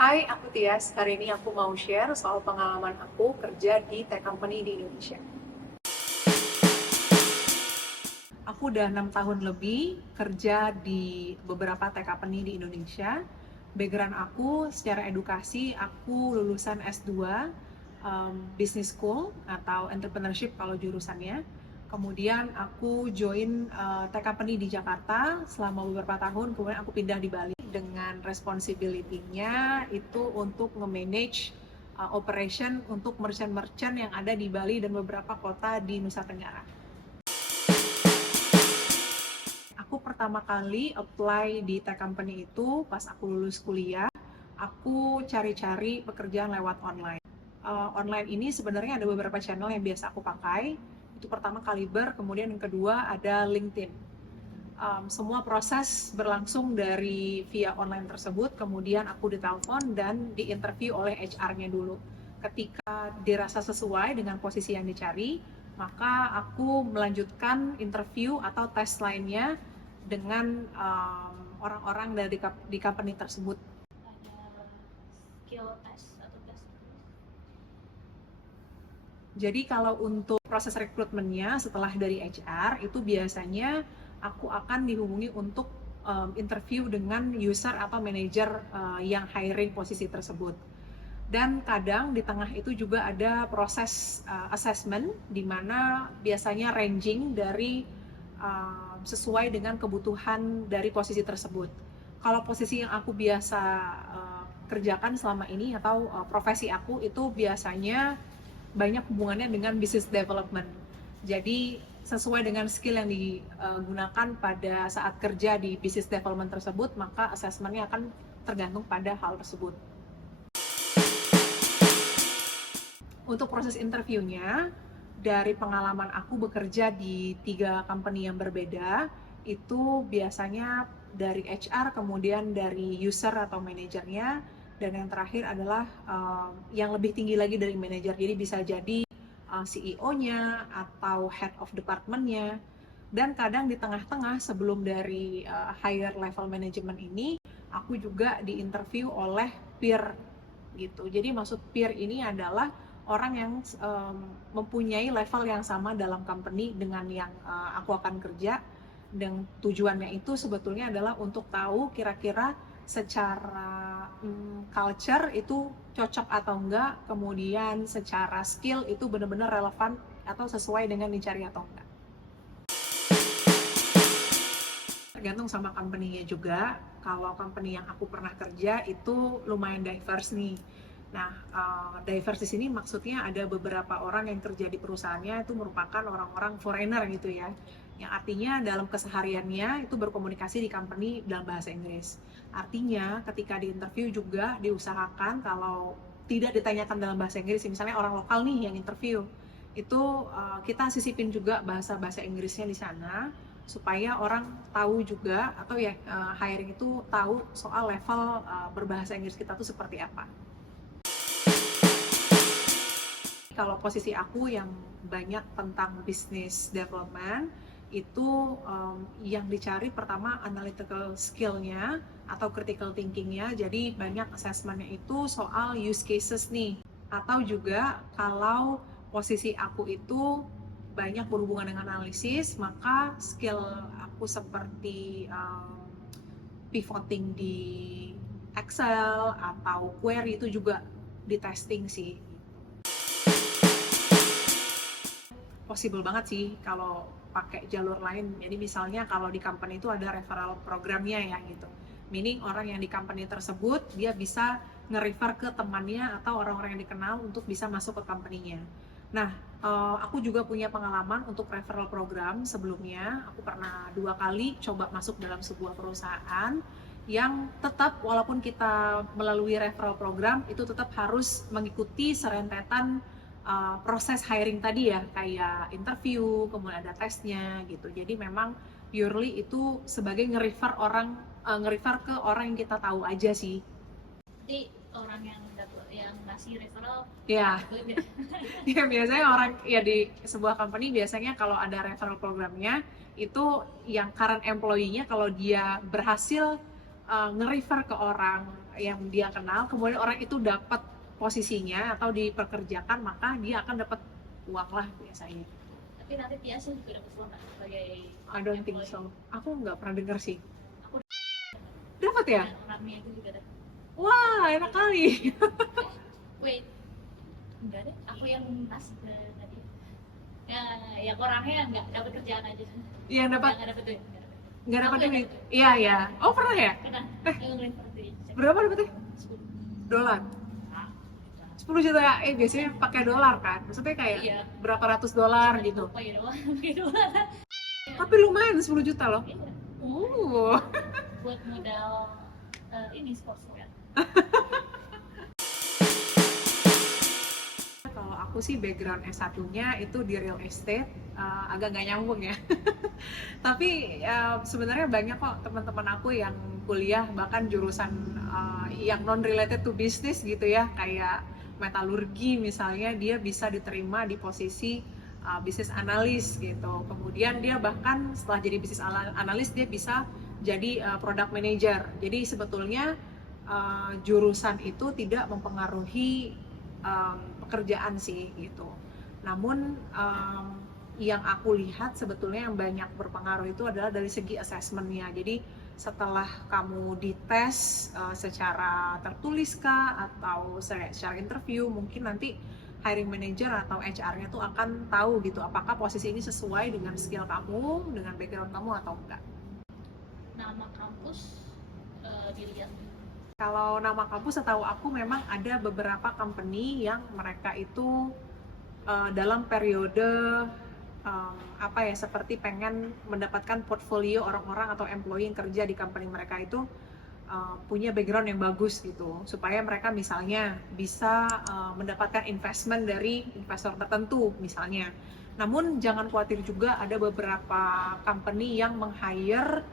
Hai, aku Tias. Hari ini aku mau share soal pengalaman aku kerja di tech company di Indonesia. Aku udah 6 tahun lebih kerja di beberapa tech company di Indonesia. Background aku secara edukasi, aku lulusan S2 Business School atau Entrepreneurship kalau jurusannya. Kemudian aku join tech company di Jakarta selama beberapa tahun, kemudian aku pindah di Bali dengan responsibility-nya itu untuk nge-manage operation untuk merchant-merchant yang ada di Bali dan beberapa kota di Nusa Tenggara. Aku pertama kali apply di tech company itu pas aku lulus kuliah, aku cari-cari pekerjaan lewat online. Online ini sebenarnya ada beberapa channel yang biasa aku pakai. Itu pertama Kaliber, kemudian yang kedua ada LinkedIn. Semua proses berlangsung dari via online tersebut, kemudian aku ditelepon dan diinterview oleh HR-nya dulu. Ketika dirasa sesuai dengan posisi yang dicari, maka aku melanjutkan interview atau tes lainnya dengan orang-orang dari di company tersebut. Ada skill test atau tes. Jadi kalau untuk proses rekrutmennya setelah dari HR itu biasanya aku akan dihubungi untuk interview dengan user atau manager yang hiring posisi tersebut. Dan kadang di tengah itu juga ada proses assessment di mana biasanya ranging dari sesuai dengan kebutuhan dari posisi tersebut. Kalau posisi yang aku biasa kerjakan selama ini atau profesi aku itu biasanya banyak hubungannya dengan business development. Jadi sesuai dengan skill yang digunakan pada saat kerja di business development tersebut, maka assessment-nya akan tergantung pada hal tersebut. Untuk proses interviewnya, dari pengalaman aku bekerja di 3 company yang berbeda, itu biasanya dari HR, kemudian dari user atau manajernya, dan yang terakhir adalah yang lebih tinggi lagi dari manajer. Jadi bisa jadi CEO-nya atau head of department-nya. Dan kadang di tengah-tengah sebelum dari higher level management ini, aku juga diinterview oleh peer gitu. Jadi maksud peer ini adalah orang yang mempunyai level yang sama dalam company dengan yang aku akan kerja, dan tujuannya itu sebetulnya adalah untuk tahu kira-kira secara culture itu cocok atau enggak, kemudian secara skill itu benar-benar relevan atau sesuai dengan dicari atau enggak. Tergantung sama company-nya juga. Kalau company yang aku pernah kerja itu lumayan diverse nih. Nah, diverse di sini maksudnya ada beberapa orang yang kerja di perusahaannya itu merupakan orang-orang foreigner gitu ya. Yang artinya dalam kesehariannya itu berkomunikasi di company dalam bahasa Inggris. Artinya ketika di interview juga diusahakan kalau tidak ditanyakan dalam bahasa Inggris, misalnya orang lokal nih yang interview, itu kita sisipin juga bahasa Inggrisnya di sana supaya orang tahu juga atau ya hiring itu tahu soal level berbahasa Inggris kita tuh seperti apa. Kalau posisi aku yang banyak tentang business development itu yang dicari pertama analytical skill-nya atau critical thinking-nya. Jadi banyak assessment-nya itu soal use cases nih. Atau juga kalau posisi aku itu banyak berhubungan dengan analisis, maka skill aku seperti pivoting di Excel atau query itu juga di testing sih. Possible banget sih kalau pakai jalur lain. Jadi misalnya kalau di company itu ada referral programnya ya gitu. Meaning orang yang di company tersebut dia bisa nge-refer ke temannya atau orang-orang yang dikenal untuk bisa masuk ke company-nya. Nah, aku juga punya pengalaman untuk referral program sebelumnya. Aku pernah 2 kali coba masuk dalam sebuah perusahaan yang tetap walaupun kita melalui referral program itu tetap harus mengikuti serentetan proses hiring tadi ya, kayak interview, kemudian ada tesnya gitu. Jadi memang purely itu sebagai nge-refer ke orang yang kita tahu aja sih. Nanti orang yang dapat yang ngasih referral Ya, gitu. ya biasanya orang ya di sebuah company biasanya kalau ada referral programnya itu yang current employee-nya kalau dia berhasil nge-refer ke orang yang dia kenal, kemudian orang itu dapat posisinya atau dipekerjakan, maka dia akan dapat uang lah biasanya. Tapi nanti Tiasa juga dapat uang nggak sebagai I don't think employee? so. Aku nggak pernah dengar sih. Aku Dapat ya? dan orangnya itu juga dapat. Wah, enak kali. Wait, enggak deh, aku yang tadi. Ya, yang orangnya nggak dapat kerjaan aja. Yang dapat Nggak dapat duit. nggak dapat Aku yang duit. dapat. Iya ya. Oh pernah ya? Kena. Eh. Yang ngeliat seperti Berapa dapetnya? 10. Dolar. 10 juta ya? Biasanya pakai dolar kan? Maksudnya kayak Iya. berapa ratus dolar gitu. Oh iya doang, gitu lah. Tapi lumayan 10 juta loh. Iya. Buat modal ini sportswear. Kalau aku sih background S1-nya itu di real estate, agak nggak nyambung ya. Tapi sebenarnya banyak kok teman-teman aku yang kuliah bahkan jurusan yang non related to business gitu ya, kayak metalurgi misalnya, dia bisa diterima di posisi business analyst gitu. Kemudian dia bahkan setelah jadi business analyst dia bisa jadi product manager. Jadi sebetulnya jurusan itu tidak mempengaruhi pekerjaan sih gitu. Namun yang aku lihat sebetulnya yang banyak berpengaruh itu adalah dari segi assessment-nya. Jadi setelah kamu dites secara tertulis kah atau secara interview, mungkin nanti hiring manager atau HR-nya tuh akan tahu gitu apakah posisi ini sesuai dengan skill kamu, dengan background kamu atau enggak. Nama kampus dilihat. Kalau nama kampus setahu aku memang ada beberapa company yang mereka itu dalam periode seperti pengen mendapatkan portfolio orang-orang atau employee yang kerja di company mereka itu punya background yang bagus gitu, supaya mereka misalnya bisa mendapatkan investment dari investor tertentu misalnya. Namun jangan khawatir juga, ada beberapa company yang meng-hire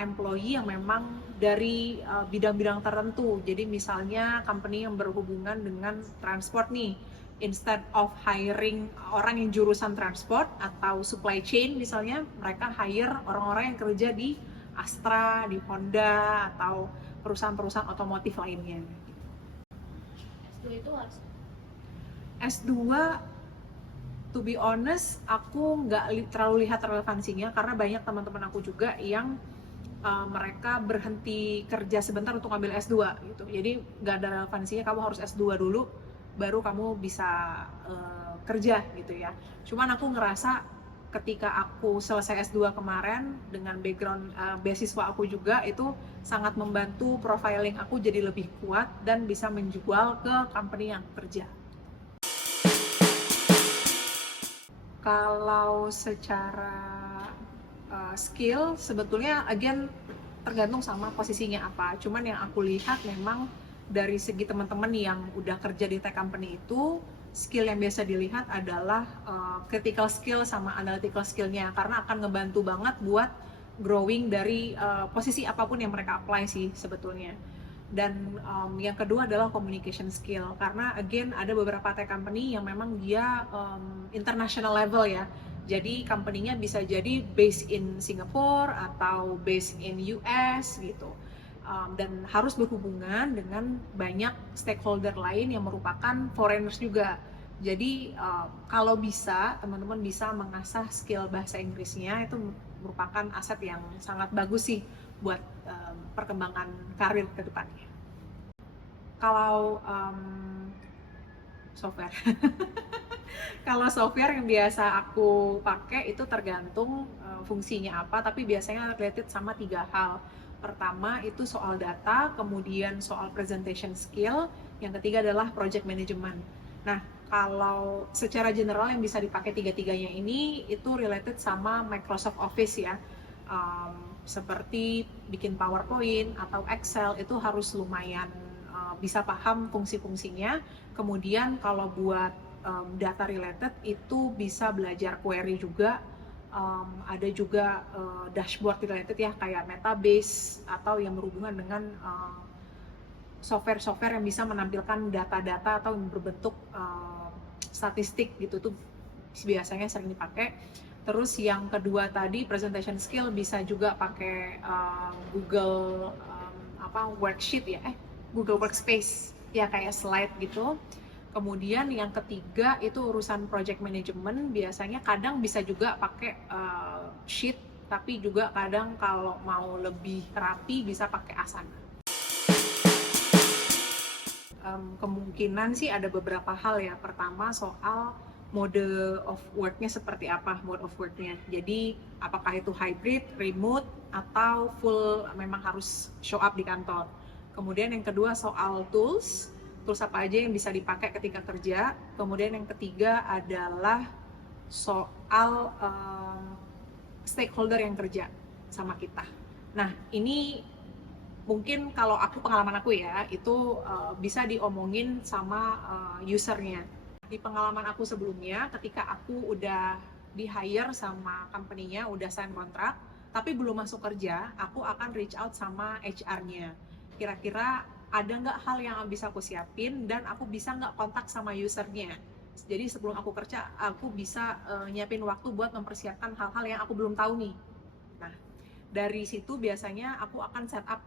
employee yang memang dari bidang-bidang tertentu. Jadi misalnya company yang berhubungan dengan transport nih, instead of hiring orang yang jurusan transport atau supply chain misalnya, mereka hire orang-orang yang kerja di Astra, di Honda, atau perusahaan-perusahaan otomotif lainnya. S2 itu harus S2, to be honest, aku nggak terlalu lihat relevansinya, karena banyak teman-teman aku juga yang mereka berhenti kerja sebentar untuk ambil S2 gitu. Jadi nggak ada relevansinya kamu harus S2 dulu baru kamu bisa kerja gitu ya. Cuman aku ngerasa ketika aku selesai S2 kemarin dengan background beasiswa aku juga, itu sangat membantu profiling aku jadi lebih kuat dan bisa menjual ke company yang kerja. Kalau secara skill sebetulnya again tergantung sama posisinya apa. Cuman yang aku lihat memang dari segi teman-teman yang udah kerja di tech company itu, skill yang biasa dilihat adalah critical skill sama analytical skillnya, karena akan ngebantu banget buat growing dari posisi apapun yang mereka apply sih sebetulnya. Dan yang kedua adalah communication skill, karena again ada beberapa tech company yang memang dia international level ya. Jadi company-nya bisa jadi based in Singapore atau based in US gitu. Dan harus berhubungan dengan banyak stakeholder lain yang merupakan foreigners juga. Jadi kalau bisa, teman-teman bisa mengasah skill bahasa Inggrisnya, itu merupakan aset yang sangat bagus sih buat perkembangan karir ke depannya. Kalau software kalau software yang biasa aku pakai itu tergantung fungsinya apa, tapi biasanya related sama 3 hal. Pertama itu soal data, kemudian soal presentation skill, yang ketiga adalah project management. Nah, kalau secara general yang bisa dipakai 3-tiganya ini itu related sama Microsoft Office ya. Seperti bikin PowerPoint atau Excel itu harus lumayan bisa paham fungsi-fungsinya. Kemudian kalau buat data related itu bisa belajar query juga. Ada juga dashboard related ya, kayak Metabase atau yang berhubungan dengan software-software yang bisa menampilkan data-data atau yang berbentuk statistik gitu, tuh biasanya sering dipakai. Terus yang kedua tadi presentation skill bisa juga pakai Google worksheet ya, Google Workspace, ya kayak slide gitu. Kemudian yang ketiga itu urusan project management, biasanya kadang bisa juga pakai sheet, tapi juga kadang kalau mau lebih rapi bisa pakai Asana. Kemungkinan sih ada beberapa hal ya. Pertama soal mode of work-nya seperti apa, mode of work-nya. Jadi apakah itu hybrid, remote, atau full memang harus show up di kantor. Kemudian yang kedua soal tools apa aja yang bisa dipakai ketika kerja. Kemudian yang ketiga adalah soal stakeholder yang kerja sama kita. Nah, ini mungkin kalau pengalaman aku ya, itu bisa diomongin sama usernya. Di pengalaman aku sebelumnya, ketika aku udah di-hire sama company-nya, udah sign kontrak, tapi belum masuk kerja, aku akan reach out sama HR-nya. Kira-kira ada nggak hal yang bisa aku siapin dan aku bisa nggak kontak sama usernya. Jadi sebelum aku kerja, aku bisa nyiapin waktu buat mempersiapkan hal-hal yang aku belum tahu nih. Nah, dari situ biasanya aku akan set up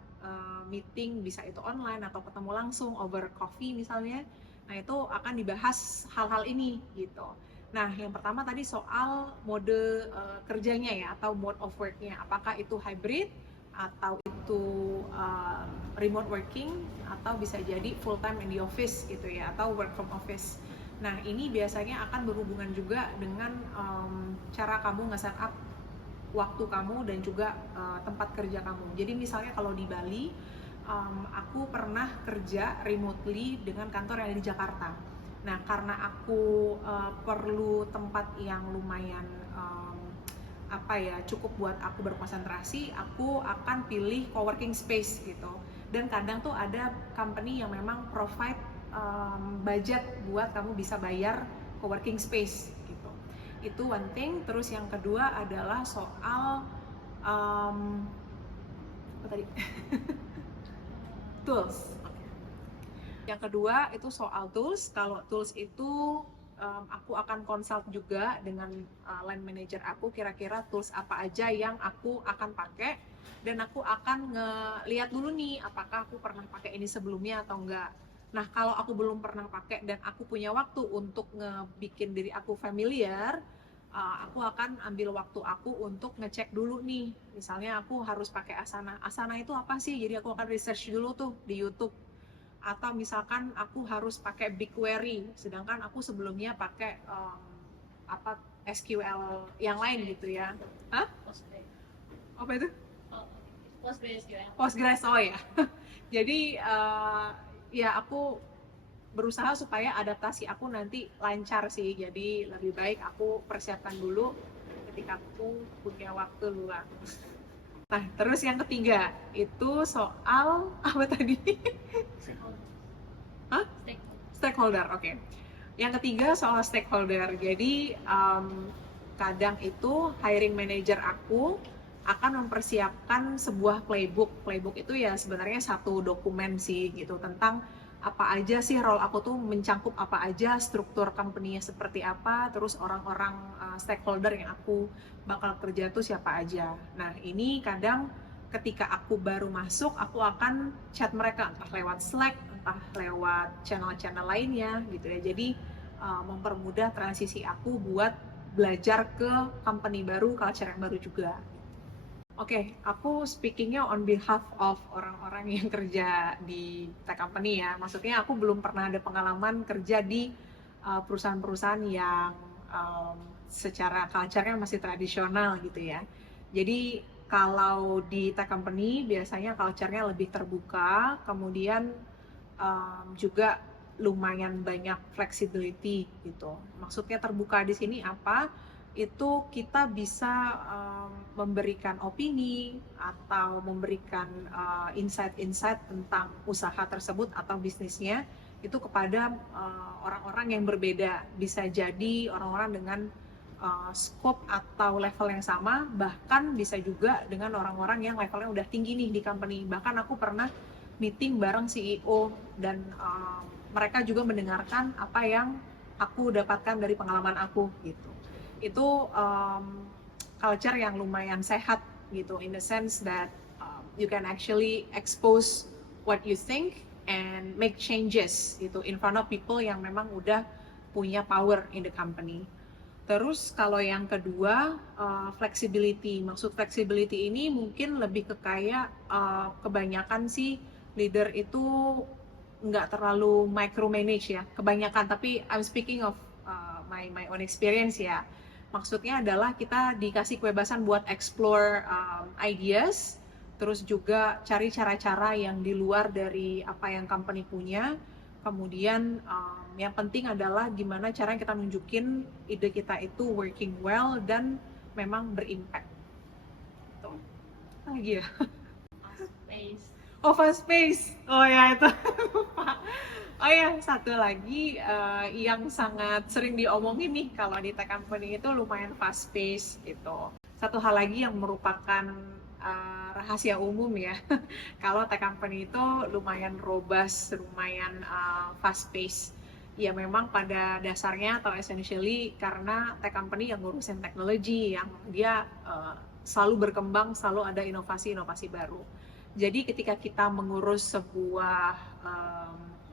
meeting, bisa itu online atau ketemu langsung over coffee misalnya. Nah, itu akan dibahas hal-hal ini gitu. Nah, yang pertama tadi soal mode kerjanya ya, atau mode of work-nya. Apakah itu hybrid, atau itu remote working, atau bisa jadi full time in the office gitu ya, atau work from office. Nah, ini biasanya akan berhubungan juga dengan cara kamu nge-set up waktu kamu dan juga tempat kerja kamu. Jadi misalnya kalau di Bali, aku pernah kerja remotely dengan kantor yang ada di Jakarta. Nah, karena aku perlu tempat yang lumayan cukup buat aku berkonsentrasi, aku akan pilih co-working space gitu. Dan kadang tuh ada company yang memang provide budget buat kamu bisa bayar co-working space gitu. Itu one thing. Terus yang kedua adalah soal apa tadi? Tools. Yang kedua itu soal tools. Kalau tools itu aku akan consult juga dengan line manager aku, kira-kira tools apa aja yang aku akan pakai, dan aku akan ngeliat dulu nih apakah aku pernah pakai ini sebelumnya atau enggak. Nah, kalau aku belum pernah pakai dan aku punya waktu untuk ngebikin diri aku familiar, aku akan ambil waktu aku untuk ngecek dulu nih. Misalnya aku harus pakai Asana. Asana itu apa sih? Jadi aku akan research dulu tuh di YouTube. Atau misalkan aku harus pakai BigQuery, sedangkan aku sebelumnya pakai SQL yang lain gitu ya. Hah? Postgres. Apa itu? Oh, Postgres juga. Postgres, oh ya. Jadi ya aku berusaha supaya adaptasi aku nanti lancar sih. Jadi lebih baik aku persiapkan dulu ketika aku punya waktu luang. Nah, terus yang ketiga itu soal apa tadi? Hah? Stakeholder, oke. Yang ketiga soal stakeholder. Jadi kadang itu hiring manager aku akan mempersiapkan sebuah playbook. Playbook itu ya sebenarnya satu dokumen sih gitu, tentang apa aja sih role aku tuh, mencakup apa aja, struktur company-nya seperti apa, terus orang-orang stakeholder yang aku bakal kerja tuh siapa aja. Nah, ini kadang ketika aku baru masuk, aku akan chat mereka entah lewat Slack, entah lewat channel-channel lainnya gitu ya. Jadi mempermudah transisi aku buat belajar ke company baru, culture yang baru juga. Oke, aku speakingnya on behalf of orang-orang yang kerja di tech company ya. Maksudnya aku belum pernah ada pengalaman kerja di perusahaan-perusahaan yang secara culture-nya masih tradisional gitu ya. Jadi kalau di tech company biasanya culture-nya lebih terbuka, kemudian juga lumayan banyak flexibility gitu. Maksudnya terbuka di sini apa? Itu kita bisa memberikan opini atau memberikan insight-insight tentang usaha tersebut atau bisnisnya itu kepada orang-orang yang berbeda. Bisa jadi orang-orang dengan scope atau level yang sama, bahkan bisa juga dengan orang-orang yang levelnya udah tinggi nih di company. Bahkan aku pernah meeting bareng CEO dan mereka juga mendengarkan apa yang aku dapatkan dari pengalaman aku gitu. Itu culture yang lumayan sehat gitu, in the sense that you can actually expose what you think and make changes gitu in front of people yang memang udah punya power in the company. Terus kalau yang kedua, flexibility. Maksud flexibility ini mungkin lebih ke kayak kebanyakan sih leader itu nggak terlalu micromanage ya, kebanyakan. Tapi I'm speaking of my own experience ya. Maksudnya adalah kita dikasih kebebasan buat explore ideas, terus juga cari cara-cara yang di luar dari apa yang company punya. Kemudian yang penting adalah gimana cara kita nunjukin ide kita itu working well dan memang berimpact. Tuh. Lagi ya. Space. Oh, fast pace. Oh ya itu. Oh ya, satu lagi yang sangat sering diomongin nih kalau di tech company itu lumayan fast pace gitu. Satu hal lagi yang merupakan rahasia umum ya. Kalau tech company itu lumayan robust, lumayan fast pace. Ya memang pada dasarnya atau essentially karena tech company yang ngurusin teknologi, yang dia selalu berkembang, selalu ada inovasi-inovasi baru. Jadi ketika kita mengurus sebuah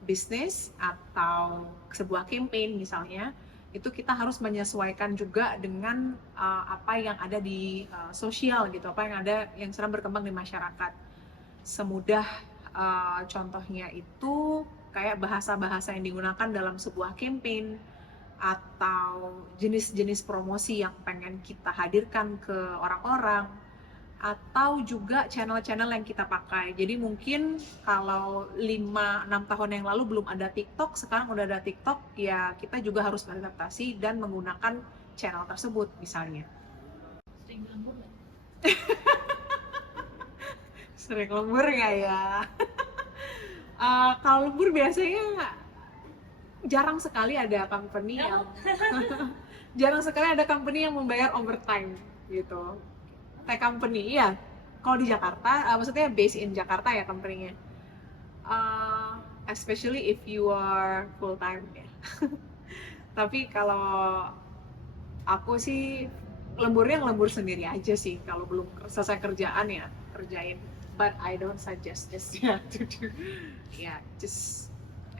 bisnis atau sebuah campaign misalnya, itu kita harus menyesuaikan juga dengan apa yang ada di sosial gitu, apa yang ada yang sedang berkembang di masyarakat. Semudah contohnya itu kayak bahasa-bahasa yang digunakan dalam sebuah campaign atau jenis-jenis promosi yang pengen kita hadirkan ke orang-orang, atau juga channel-channel yang kita pakai. Jadi mungkin kalau 5-6 tahun yang lalu belum ada TikTok, sekarang udah ada TikTok, ya kita juga harus beradaptasi dan menggunakan channel tersebut misalnya. Sering lembur nggak? Sering lembur nggak ya? Kalau lembur biasanya jarang sekali ada company yang jarang sekali ada company yang membayar overtime gitu. Tech company, iya. Kalau di Jakarta, maksudnya based in Jakarta ya company-nya. Especially if you are full time ya. Tapi kalau aku sih lemburnya ngelembur sendiri aja sih. Kalau belum selesai kerjaan ya kerjain. But I don't suggest this ya to do. Yeah, just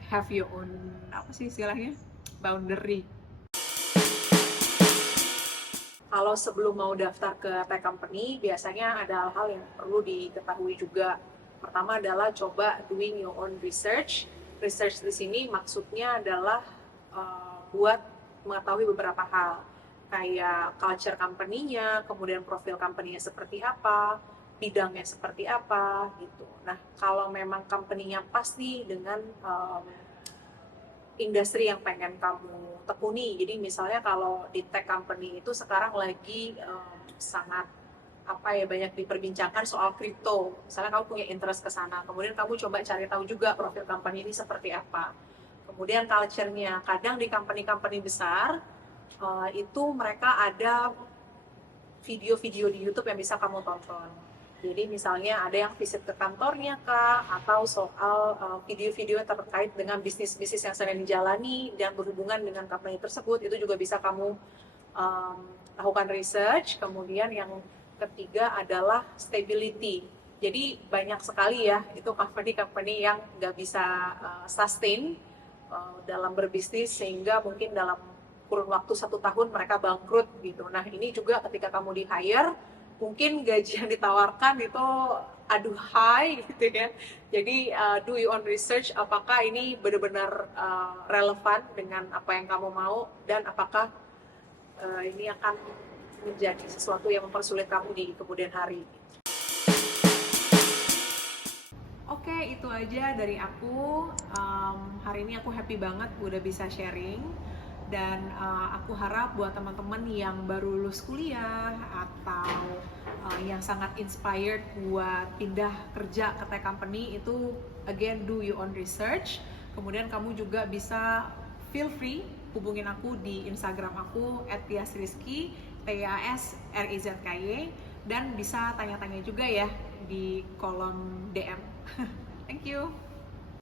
have your own apa sih istilahnya boundary. Kalau sebelum mau daftar ke tech company, biasanya ada hal-hal yang perlu diketahui juga. Pertama adalah coba doing your own research. Research di sini maksudnya adalah buat mengetahui beberapa hal, kayak culture company-nya, kemudian profil company-nya seperti apa, bidangnya seperti apa, gitu. Nah, kalau memang company-nya pas nih dengan industri yang pengen kamu tekuni. Jadi misalnya kalau di tech company itu sekarang lagi sangat banyak diperbincangkan soal kripto. Misalnya kamu punya interest ke sana, kemudian kamu coba cari tahu juga profil company ini seperti apa. Kemudian culture-nya, kadang di company-company besar itu mereka ada video-video di YouTube yang bisa kamu tonton. Jadi misalnya ada yang visit ke kantornya kah, atau soal video-video terkait dengan bisnis-bisnis yang sedang dijalani dan berhubungan dengan company tersebut, itu juga bisa kamu lakukan research. Kemudian yang ketiga adalah stability. Jadi banyak sekali ya, itu company-company yang nggak bisa sustain dalam berbisnis, sehingga mungkin dalam kurun waktu 1 tahun mereka bangkrut gitu. Nah ini juga ketika kamu di hire, mungkin gaji yang ditawarkan itu high gitu ya. Jadi do your own research, apakah ini benar-benar relevan dengan apa yang kamu mau, dan apakah ini akan menjadi sesuatu yang mempersulit kamu di kemudian hari. Oke, itu aja dari aku. Hari ini aku happy banget udah bisa sharing. Dan aku harap buat teman-teman yang baru lulus kuliah atau yang sangat inspired buat pindah kerja ke tech company, itu again do your own research. Kemudian kamu juga bisa feel free hubungin aku di Instagram aku @tiasrizky, TASRIZKY, dan bisa tanya-tanya juga ya di kolom DM. Thank you.